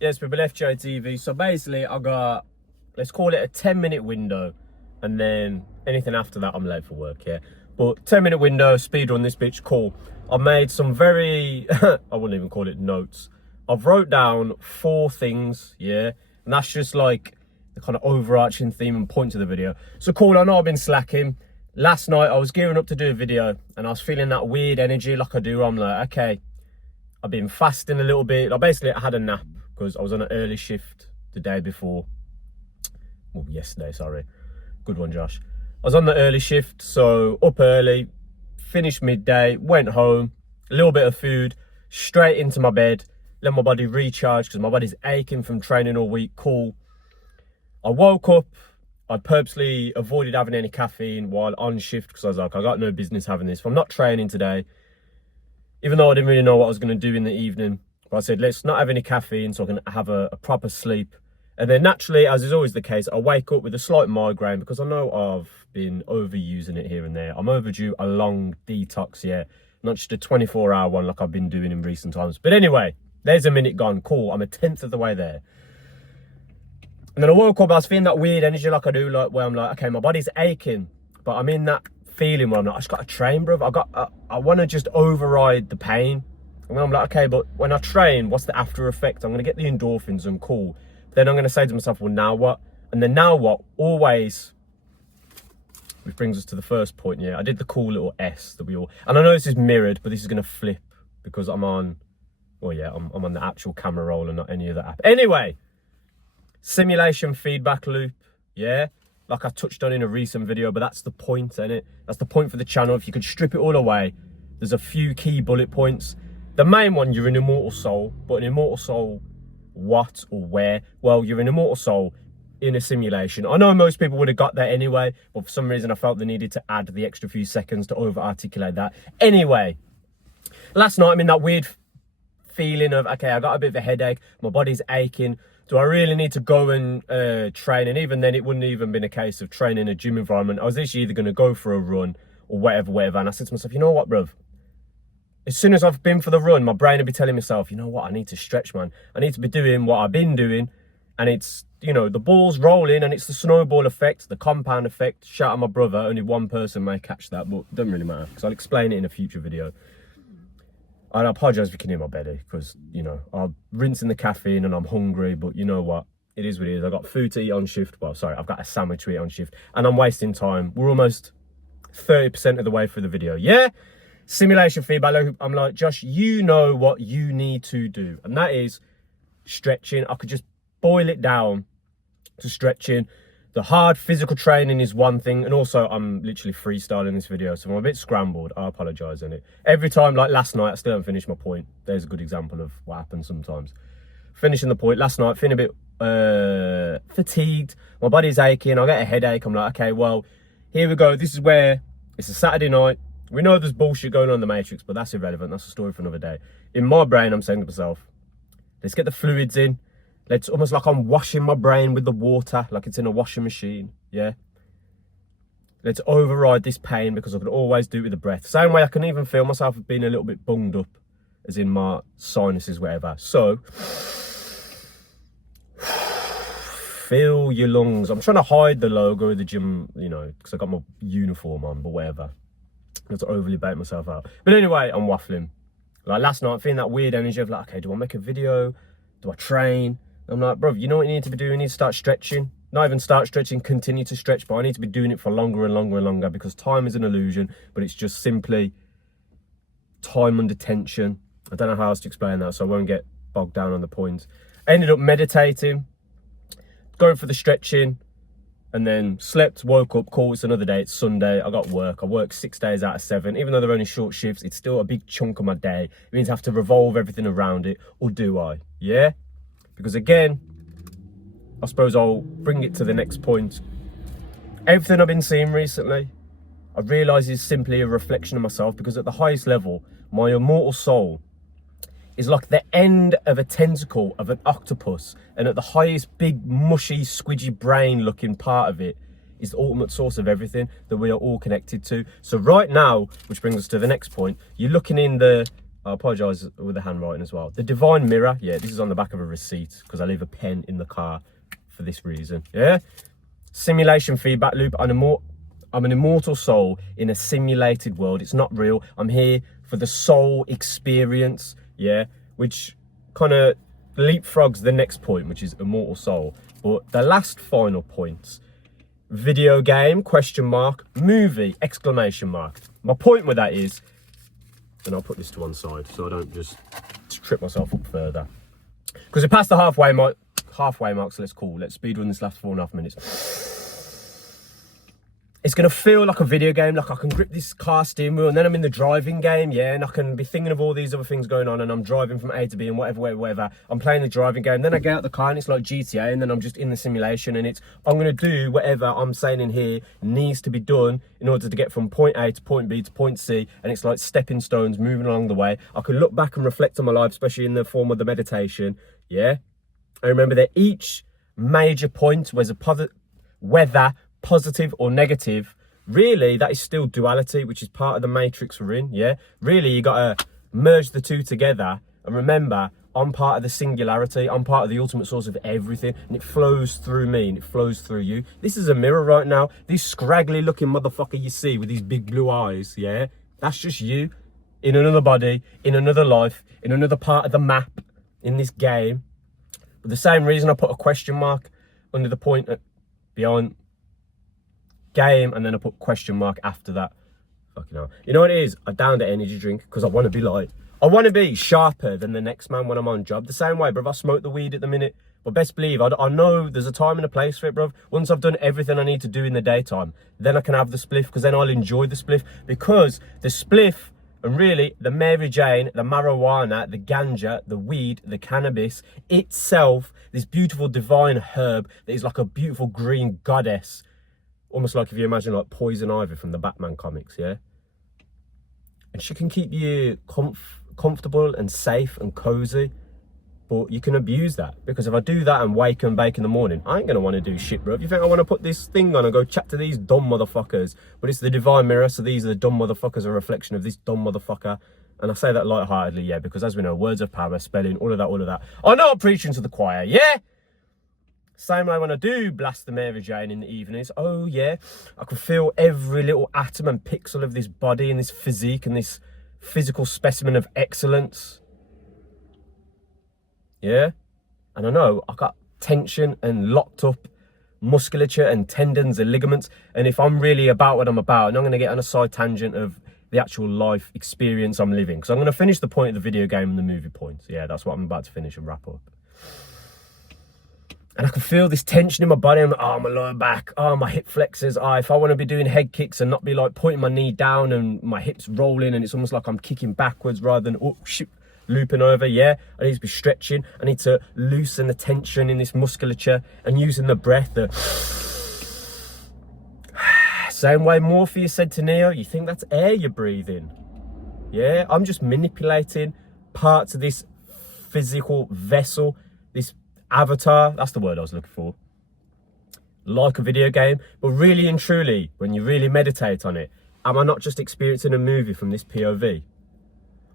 Yes, people, FJ TV. So basically, I got, let's call it a 10-minute window, and then anything after that, I'm late for work, yeah? But 10-minute window, speed run this bitch, cool. I made some very, I wouldn't even call it notes. I've wrote down 4 things, yeah? And that's just like the kind of overarching theme and point of the video. So cool, I know I've been slacking. Last night, I was gearing up to do a video, and I was feeling that weird energy like I do. Where I'm like, okay, I've been fasting a little bit. Like basically, I had a nap because I was on an early shift the day before. Well, yesterday, sorry. Good one, Josh. I was on the early shift, so up early, finished midday, went home, a little bit of food, straight into my bed, let my body recharge because my body's aching from training all week. Cool. I woke up. I purposely avoided having any caffeine while on shift because I was like, I got no business having this. If I'm not training today, even though I didn't really know what I was going to do in the evening, but I said, let's not have any caffeine so I can have a proper sleep. And then naturally, as is always the case, I wake up with a slight migraine because I know I've been overusing it here and there. I'm overdue a long detox, yeah. Not just a 24-hour one like I've been doing in recent times. But anyway, there's a minute gone. Cool, I'm a 10th of the way there. And then I woke up, I was feeling that weird energy like I do, like where I'm like, okay, my body's aching, but I'm in that feeling where I'm like, I just got to train, bro. I want to just override the pain. And then I'm like, okay, but when I train, what's the after effect? I'm going to get the endorphins and cool. Then I'm going to say to myself, well, now what? And then now what? Always, which brings us to the first point, yeah. I did the cool little S that we all, and I know this is mirrored, but this is going to flip because I'm on, well, yeah, I'm on the actual camera roll and not any other app. Anyway, simulation feedback loop, yeah. Like I touched on in a recent video, but that's the point, isn't it? That's the point for the channel. If you could strip it all away, there's a few key bullet points. The main one, you're an immortal soul, but an immortal soul, what or where? Well, you're an immortal soul in a simulation. I know most people would have got that anyway, but for some reason I felt they needed to add the extra few seconds to over-articulate that. Anyway, last night I'm in that weird feeling of, okay, I got a bit of a headache, my body's aching. Do I really need to go and train? And even then, it wouldn't even been a case of training in a gym environment. I was literally either going to go for a run or whatever. And I said to myself, you know what, bruv? As soon as I've been for the run, my brain would be telling myself, you know what? I need to stretch, man. I need to be doing what I've been doing. And it's, you know, the ball's rolling and it's the snowball effect, the compound effect. Shout out my brother. Only one person may catch that, but it doesn't really matter because I'll explain it in a future video. I apologise if you can hear my belly because, you know, I'm rinsing the caffeine and I'm hungry, but you know what? It is what it is. I've got food to eat on shift. Well, sorry, I've got a sandwich to eat on shift and I'm wasting time. We're almost 30% of the way through the video. Yeah? Simulation feedback. I'm like, Josh, you know what you need to do. And that is stretching. I could just boil it down to stretching. The hard physical training is one thing, and also I'm literally freestyling this video, so I'm a bit scrambled. I apologise on it. Every time, like last night, I still haven't finished my point. There's a good example of what happens sometimes. Finishing the point last night, feeling a bit fatigued. My body's aching. I get a headache. I'm like, okay, well, here we go. This is where it's a Saturday night. We know there's bullshit going on in the Matrix, but that's irrelevant. That's a story for another day. In my brain, I'm saying to myself, let's get the fluids in. Let's almost like I'm washing my brain with the water, like it's in a washing machine, yeah? Let's override this pain because I can always do it with the breath. Same way I can even feel myself being a little bit bunged up, as in my sinuses, whatever. So, fill your lungs. I'm trying to hide the logo of the gym, you know, because I got my uniform on, but whatever. Not to overly bait myself out. But anyway, I'm waffling. Like last night, feeling that weird energy of like, okay, do I make a video? Do I train? I'm like, bro, you know what you need to be doing? You need to start stretching. Not even start stretching, continue to stretch, but I need to be doing it for longer and longer and longer because time is an illusion, but it's just simply time under tension. I don't know how else to explain that, so I won't get bogged down on the points. I ended up meditating, going for the stretching, and then slept, woke up, cool, it's another day, it's Sunday, I got work. I work 6 days out of 7. Even though they're only short shifts, it's still a big chunk of my day. It means I have to revolve everything around it, or do I? Yeah? Because again, I suppose I'll bring it to the next point. Everything I've been seeing recently, I realise is simply a reflection of myself because at the highest level, my immortal soul is like the end of a tentacle of an octopus, and at the highest big mushy squidgy brain looking part of it is the ultimate source of everything that we are all connected to. So right now, which brings us to the next point, you're looking in the I apologise with the handwriting as well. The divine mirror. Yeah, this is on the back of a receipt because I leave a pen in the car for this reason. Yeah. Simulation feedback loop. I'm an immortal soul in a simulated world. It's not real. I'm here for the soul experience. Yeah, which kind of leapfrogs the next point, which is immortal soul. But the last final points: video game, ? Movie, ! My point with that is, and I'll put this to one side so I don't just trip myself up further, because we passed the halfway mark, so let's speed run this last 4.5 minutes. It's going to feel like a video game, like I can grip this car steering wheel and then I'm in the driving game, yeah, and I can be thinking of all these other things going on and I'm driving from A to B and whatever. I'm playing the driving game, then I get out the car and it's like GTA and then I'm just in the simulation and I'm going to do whatever I'm saying in here needs to be done in order to get from point A to point B to point C, and it's like stepping stones moving along the way. I can look back and reflect on my life, especially in the form of the meditation, yeah. I remember that each major point was whether positive or negative, really that is still duality, which is part of the matrix we're in, yeah. Really, you gotta merge the two together and remember, I'm part of the singularity, I'm part of the ultimate source of everything, and it flows through me and it flows through you. This is a mirror right now. This scraggly looking motherfucker you see with these big blue eyes, yeah, that's just you in another body, in another life, in another part of the map in this game. But the same reason I put a ? Under the point beyond game, and then I put ? after that. Fucking hell. You know what it is? I downed an energy drink because I want to be sharper than the next man when I'm on job. The same way, bruv, I smoke the weed at the minute. But best believe, I know there's a time and a place for it, bruv. Once I've done everything I need to do in the daytime, then I can have the spliff, because then I'll enjoy the spliff. Because the spliff, and really, the Mary Jane, the marijuana, the ganja, the weed, the cannabis itself, this beautiful divine herb that is like a beautiful green goddess. Almost like if you imagine like Poison Ivy from the Batman comics, yeah? And she can keep you comfortable and safe and cozy, but you can abuse that. Because if I do that and wake and bake in the morning, I ain't going to want to do shit, bro. If you think I want to put this thing on and go chat to these dumb motherfuckers, but it's the divine mirror, so these are the dumb motherfuckers, a reflection of this dumb motherfucker. And I say that lightheartedly, yeah, because as we know, words of power, spelling, all of that. I know I'm preaching to the choir, yeah? Same way when I do blast the Mary Jane in the evenings, oh yeah, I can feel every little atom and pixel of this body and this physique and this physical specimen of excellence. Yeah? And I know I got tension and locked up musculature and tendons and ligaments. And if I'm really about what I'm about, and I'm going to get on a side tangent of the actual life experience I'm living. Because I'm going to finish the point of the video game and the movie points. Yeah, that's what I'm about to finish and wrap up. And I can feel this tension in my body. I'm like, oh, my lower back, oh, my hip flexors. Oh, if I want to be doing head kicks and not be like pointing my knee down and my hips rolling and it's almost like I'm kicking backwards rather than looping over, yeah, I need to be stretching. I need to loosen the tension in this musculature and using the breath. Same way Morpheus said to Neo, you think that's air you're breathing? Yeah, I'm just manipulating parts of this physical vessel, this avatar, that's the word I was looking for, like a video game. But really and truly, when you really meditate on it, am I not just experiencing a movie from this POV?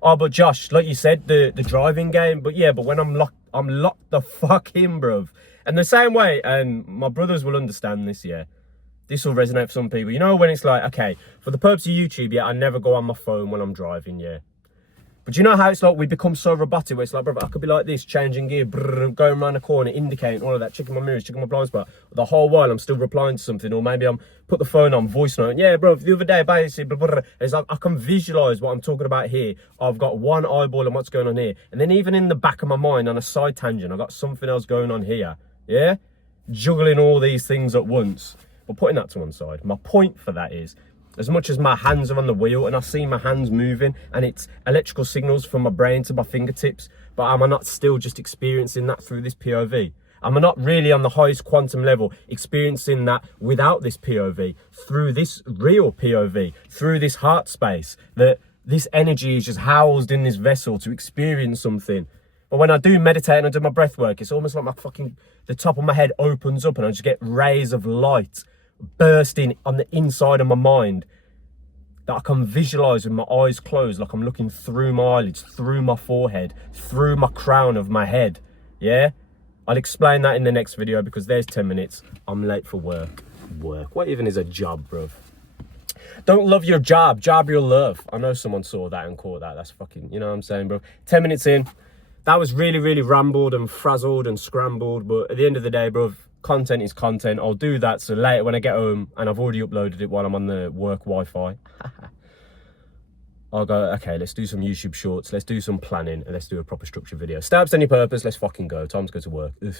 Oh, but Josh, like you said, the driving game, but yeah, but when I'm locked the fuck in, bruv. And the same way, and my brothers will understand this, yeah, this will resonate for some people. You know when it's like, okay, for the purpose of YouTube, yeah, I never go on my phone when I'm driving, yeah. But you know how it's like we become so robotic where it's like, bro, I could be like this, changing gear, going around the corner, indicating, all of that, checking my mirrors, checking my blind spot. The whole while I'm still replying to something, or maybe I'm put the phone on, voice note. Yeah, bro, the other day, basically, it's like I can visualise what I'm talking about here. I've got one eyeball on what's going on here. And then even in the back of my mind, on a side tangent, I've got something else going on here. Yeah? Juggling all these things at once. But putting that to one side, my point for that is, as much as my hands are on the wheel and I see my hands moving and it's electrical signals from my brain to my fingertips, but am I not still just experiencing that through this POV? Am I not really on the highest quantum level experiencing that without this POV, through this real POV, through this heart space, that this energy is just housed in this vessel to experience something? But when I do meditate and I do my breath work, it's almost like the top of my head opens up and I just get rays of light bursting on the inside of my mind. that I can visualize with my eyes closed, like I'm looking through my eyelids, through my forehead, through my crown of my head. Yeah? I'll explain that in the next video because there's 10 minutes. I'm late for work. What even is a job, bruv? Don't love your job your love. I know someone saw that and caught that. That's fucking, you know what I'm saying, bro? 10 minutes in. That was really, really rambled and frazzled and scrambled. But at the end of the day, bro, content is content. I'll do that so later when I get home, and I've already uploaded it while I'm on the work Wi-Fi. I'll go, okay, let's do some YouTube shorts. Let's do some planning and let's do a proper structured video. Stabs any purpose. Let's fucking go. Time to go to work. Ugh.